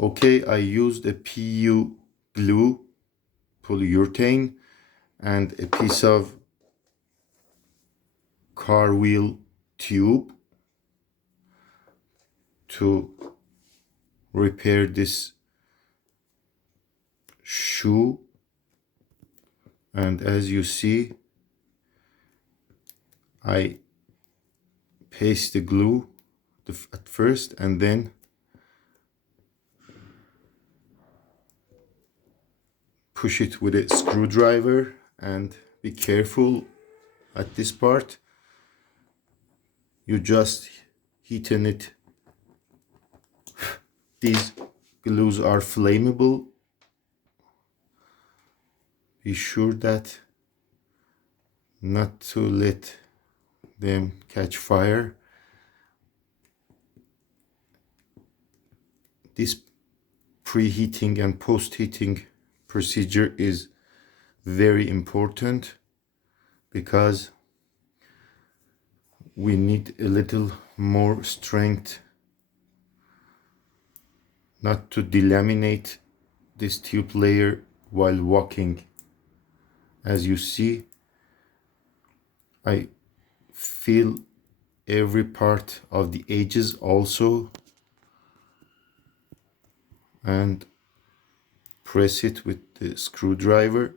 Okay, I used a PU glue, polyurethane, and a piece of car wheel tube to repair this shoe. And as you see, I paste the glue at first and then push it with a screwdriver, and be careful at this part. You just heaten it. These glues are flammable. Be sure that not to let them catch fire. This preheating and post-heating procedure is very important because we need a little more strength not to delaminate this tube layer while walking. As you see, I feel every part of the edges also and press it with the screwdriver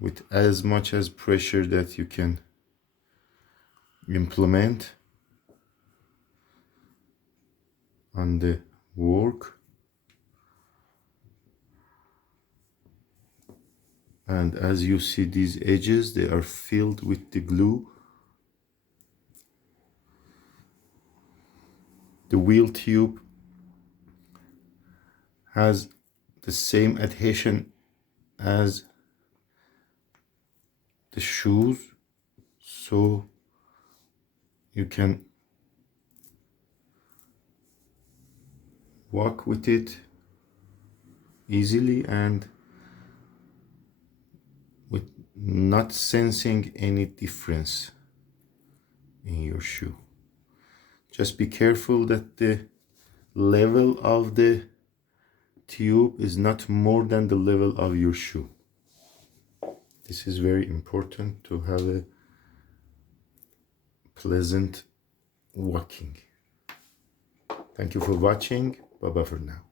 with as much as pressure that you can implement on the work. And as you see, these edges, they are filled with the glue. The wheel tube has the same adhesion as the shoes, so you can walk with it easily and with not sensing any difference in your shoe. Just be careful that the level of the tube is not more than the level of your shoe. This is very important to have a pleasant walking. Thank you for watching. Bye bye for now.